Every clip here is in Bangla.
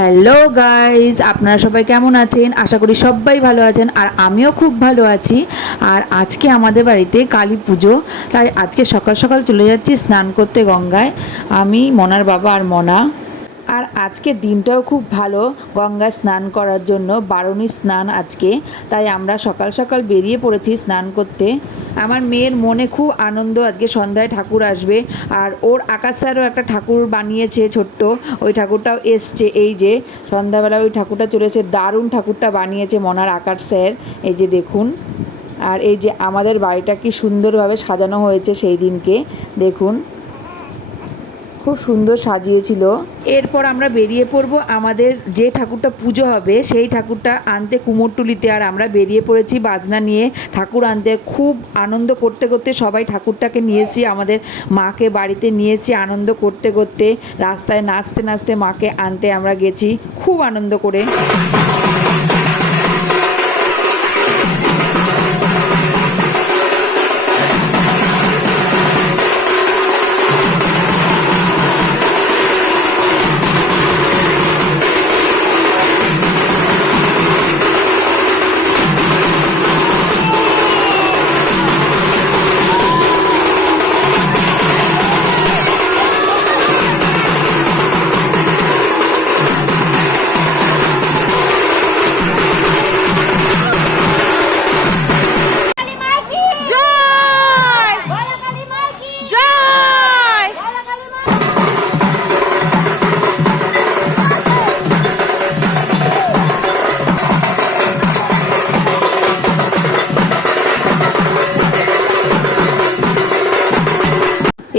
হ্যালো গাইজ, আপনারা সবাই কেমন আছেন? আশা করি সবাই ভালো আছেন আর আমিও খুব ভালো আছি। আর আজকে আমাদের বাড়িতে কালী পুজো, তাই আজকে সকাল সকাল চলে যাচ্ছি স্নান করতে গঙ্গায়। আমি, মনার বাবা আর মনা। আর আজকে দিনটাও খুব ভালো গঙ্গায় স্নান করার জন্য, বারুণী স্নান আজকে। তাই আমরা সকাল সকাল বেরিয়ে পড়েছি স্নান করতে। আমার মেয়ের মনে খুব আনন্দ, আজকে সন্ধ্যায় ঠাকুর আসবে। আর ওর আকাশ স্যারও একটা ঠাকুর বানিয়েছে ছোট্ট, ওই ঠাকুরটাও এসছে। এই যে সন্ধ্যাবেলা ওই ঠাকুরটা চলেছে, দারুণ ঠাকুরটা বানিয়েছে মনার আকাশ স্যার। এই যে দেখুন। আর এই যে আমাদের বাড়িটা কি সুন্দরভাবে সাজানো হয়েছে সেই দিনকে, দেখুন খুব সুন্দর সাজিয়েছিল। এরপর আমরা বেরিয়ে পড়ব আমাদের যে ঠাকুরটা পুজো হবে সেই ঠাকুরটা আনতে কুমোরটুলিতে। আর আমরা বেরিয়ে পড়েছি বাজনা নিয়ে ঠাকুর আনতে। খুব আনন্দ করতে করতে সবাই ঠাকুরটাকে নিয়েছি, আমাদের মাকে বাড়িতে নিয়েছি। আনন্দ করতে করতে রাস্তায় নাচতে নাচতে মাকে আনতে আমরা গেছি খুব আনন্দ করে।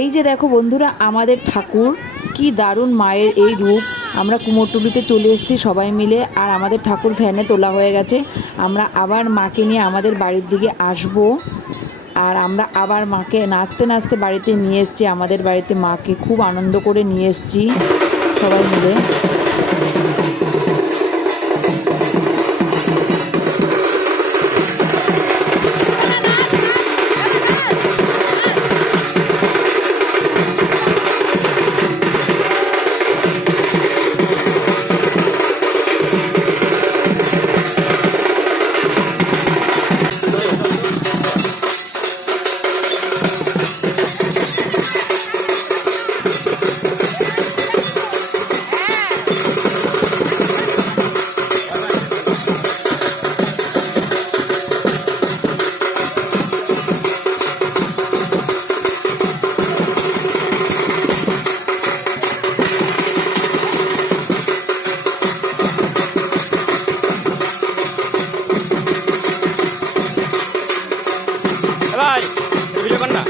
এই যে দেখো বন্ধুরা, আমাদের ঠাকুর, কি দারুণ মায়ের এই রূপ। আমরা কুমোরটুলিতে চলে এসেছি সবাই মিলে, আর আমাদের ঠাকুর ভ্যানে তোলা হয়ে গেছে। আমরা আবার মাকে নিয়ে আমাদের বাড়ির দিকে আসব। আর আমরা আবার মাকে নাচতে নাচতে বাড়িতে নিয়ে এসেছি, আমাদের বাড়িতে মাকে খুব আনন্দ করে নিয়ে এসেছি সবাই মিলে। ভাই ভিডিও কর না।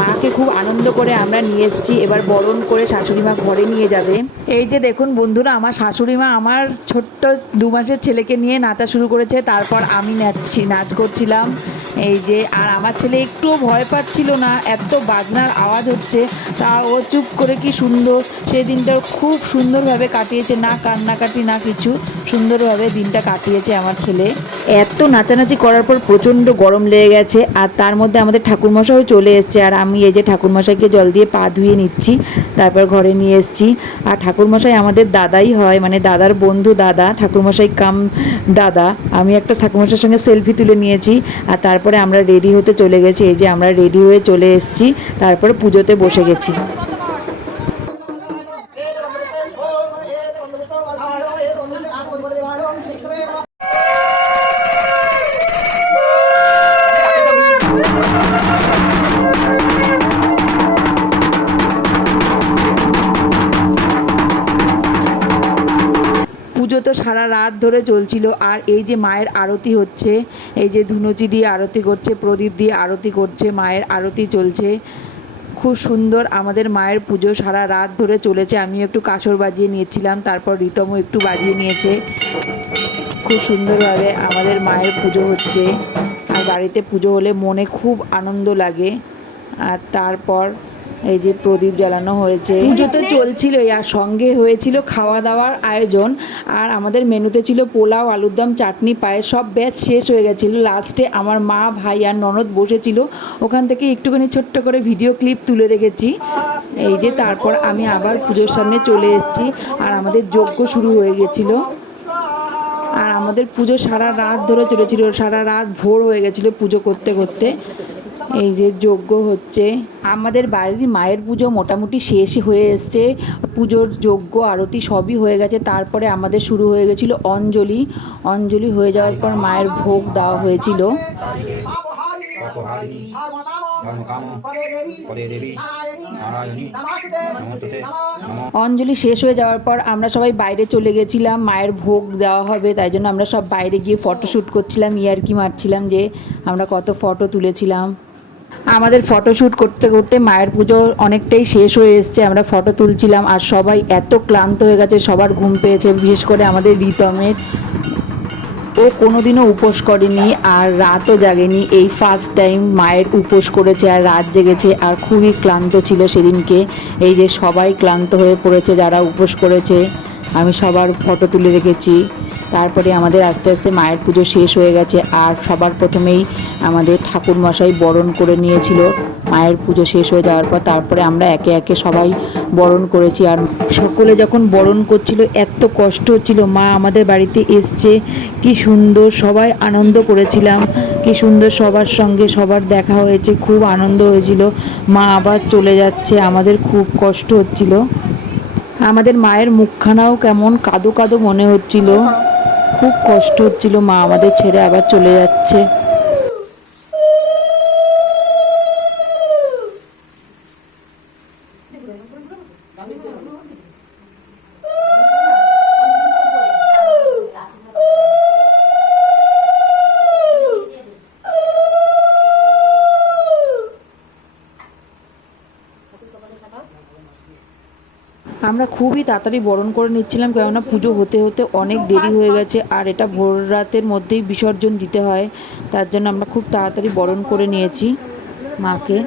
মাকে খুব আনন্দ করে আমরা নিয়ে এসেছি। এবার বরণ করে শাশুড়ি মা ঘরে নিয়ে যাবে। এই যে দেখুন বন্ধুরা, আমার শাশুড়ি মা আমার ছোট্ট 2 মাসের ছেলেকে নিয়ে নাচা শুরু করেছে। তারপর আমি নাচ করছিলাম। এই যে, আর আমার ছেলে একটুও ভয় পাচ্ছিল না, এত বাজনার আওয়াজ হচ্ছে তা ও চুপ করে কি সুন্দর সেই দিনটা খুব সুন্দরভাবে কাটিয়েছে, না কান্নাকাটি না কিছু, সুন্দরভাবে দিনটা কাটিয়েছে আমার ছেলে। এত নাচানাচি করার পর প্রচণ্ড গরম লেগে গেছে, আর তার মধ্যে আমাদের ঠাকুরমশাইও চলে এসছে, আর আমি এই যে ঠাকুরমশাইকে জল দিয়ে পা ধুয়ে নিচ্ছি, তারপর ঘরে নিয়ে এসেছি। আর ঠাকুরমশাই আমাদের দাদাই হয়, মানে দাদার বন্ধু দাদা, ঠাকুরমশাই কাম দাদা। আমি একটা ঠাকুরমশাইয়ের সঙ্গে সেলফি তুলে নিয়েছি, আর তারপরে আমরা রেডি হতে চলে গেছি। এই যে আমরা রেডি হয়ে চলে এসেছি, তারপরে পুজোতে বসে গেছি। পুজো তো সারা রাত ধরে চলছিল। আর এই যে মায়ের আরতি হচ্ছে, এই যে ধুনুচি দিয়ে আরতি করছে, প্রদীপ দিয়ে আরতি করছে, মায়ের আরতি চলছে। খুব সুন্দর আমাদের মায়ের পুজো সারা রাত ধরে চলেছে। আমি একটু কাসর বাজিয়ে নিয়েছিলাম, তারপর রিতমও একটু বাজিয়ে নিয়েছে। খুব সুন্দরভাবে আমাদের মায়ের পুজো হচ্ছে। আর বাড়িতে পুজো হলে মনে খুব আনন্দ লাগে। আর তারপর এই যে প্রদীপ জ্বালানো হয়েছে, পুজো তো চলছিলই, আর সঙ্গে হয়েছিল খাওয়া দাওয়ার আয়োজন। আর আমাদের মেনুতে ছিল পোলাও, আলুর দম, চাটনি, পায়েস, সব ব্যাচ শেষ হয়ে গেছিলো। লাস্টে আমার মা, ভাই আর ননদ বসেছিল, ওখান থেকে একটুখানি ছোট্ট করে ভিডিও ক্লিপ তুলে রেখেছি। এই যে তারপর আমি আবার পুজোর সামনে চলে এসেছি, আর আমাদের যজ্ঞ শুরু হয়ে গেছিলো। আর আমাদের পুজো সারা রাত ধরে চলেছিল, সারা রাত ভোর হয়ে গেছিলো পুজো করতে করতে। এই যে যজ্ঞ হচ্ছে, আমাদের বাড়ির মায়ের পুজো মোটামুটি শেষ হয়ে এসছে। পুজোর যজ্ঞ আরতি সবই হয়ে গেছে। তারপরে আমাদের শুরু হয়ে গেছিলো অঞ্জলি। অঞ্জলি হয়ে যাওয়ার পর মায়ের ভোগ দেওয়া হয়েছিল। অঞ্জলি শেষ হয়ে যাওয়ার পর আমরা সবাই বাইরে চলে গেছিলাম, মায়ের ভোগ দেওয়া হবে তাই জন্য আমরা সব বাইরে গিয়ে ফটোশ্যুট করছিলাম, ইয়ার্কি মারছিলাম যে আমরা কত ফটো তুলেছিলাম। আমাদের ফটোশ্যুট করতে করতে মায়ের পুজো অনেকটাই শেষ হয়ে এসছে, আমরা ফটো তুলছিলাম। আর সবাই এত ক্লান্ত হয়ে গেছে, সবার ঘুম পেয়েছে, বিশেষ করে আমাদের রিতমের। ও কোনোদিনও উপোস করেনি আর রাতও জাগেনি, এই ফার্স্ট টাইম মায়ের উপোস করেছে আর রাত জেগেছে, আর খুবই ক্লান্ত ছিল সেদিনকে। এই যে সবাই ক্লান্ত হয়ে পড়েছে যারা উপোস করেছে, আমি সবার ফটো তুলে রেখেছি। তারপরে আমাদের আস্তে আস্তে মায়ের পুজো শেষ হয়ে গেছে। আর সবার প্রথমেই আমাদের ঠাকুরমশাই বরণ করে নিয়েছিল মায়ের পুজো শেষ হয়ে যাওয়ার পর। তারপরে আমরা একে একে সবাই বরণ করেছি। আর সকলে যখন বরণ করছিল এত কষ্ট হচ্ছিল, মা আমাদের বাড়িতে এসছে, কি সুন্দর সবাই আনন্দ করেছিলাম, কি সুন্দর সবার সঙ্গে সবার দেখা হয়েছে, খুব আনন্দ হয়েছিল। মা আবার চলে যাচ্ছে, আমাদের খুব কষ্ট হচ্ছিল। আমাদের মায়ের মুখখানাও কেমন কাদো কাদো মনে হচ্ছিল, খুব কষ্ট হচ্ছিল, মা আমাদের ছেড়ে আবার চলে যাচ্ছে। আমরা খুবই তাড়াতাড়ি বরণ করে নিচ্ছিলাম, কেননা পুজো হতে হতে অনেক দেরি হয়ে গেছে, আর এটা ভোর রাতের মধ্যেই বিসর্জন দিতে হয়, তার জন্য আমরা খুব তাড়াতাড়ি বরণ করে নিয়েছি মাকে।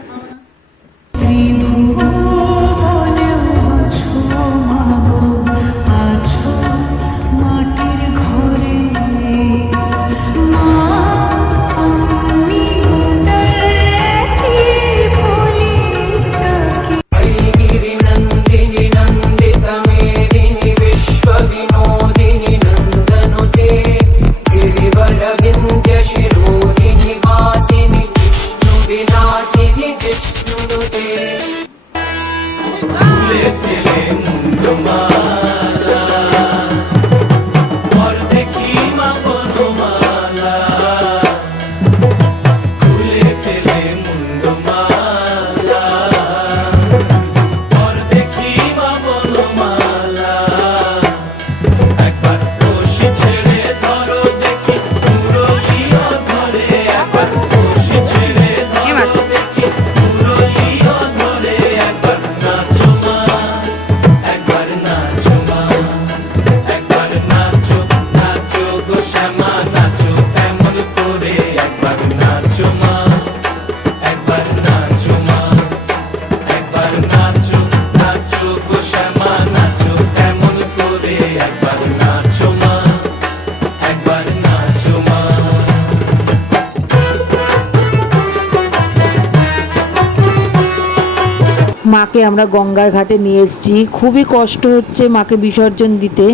মাকে আমরা গঙ্গার ঘাটে নিয়ে এসেছি। খুবই কষ্ট হচ্ছে মাকে বিসর্জন দিতে,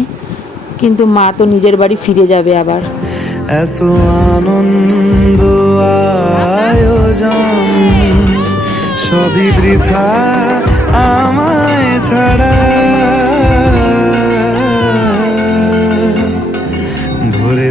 কিন্তু মা তো নিজের বাড়ি ফিরে যাবে আবার। এত আনন্দ আয়োজন সবই বৃথা আমায় ছাড়া, ধরে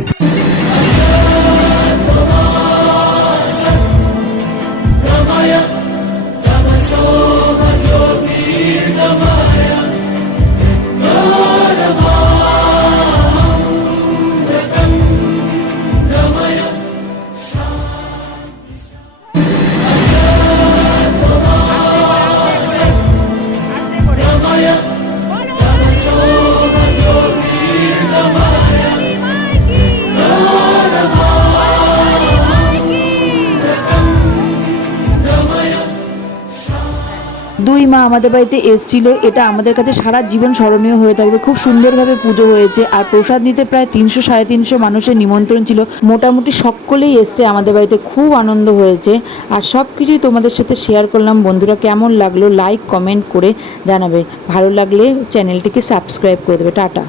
দুই মা আমাদের বাড়িতে এসেছিল, এটা আমাদের কাছে সারা জীবন স্মরণীয় হয়ে থাকবে। খুব সুন্দরভাবে পুজো হয়েছে, আর প্রসাদ নিতে প্রায় 300-350 মানুষের নিমন্ত্রণ ছিল। মোটামুটি সকলেই এসছে আমাদের বাড়িতে, খুব আনন্দ হয়েছে। আর সব কিছুই তোমাদের সাথে শেয়ার করলাম। বন্ধুরা, কেমন লাগলো লাইক কমেন্ট করে জানাবে, ভালো লাগলে চ্যানেলটিকে সাবস্ক্রাইব করে দেবে। টাটা।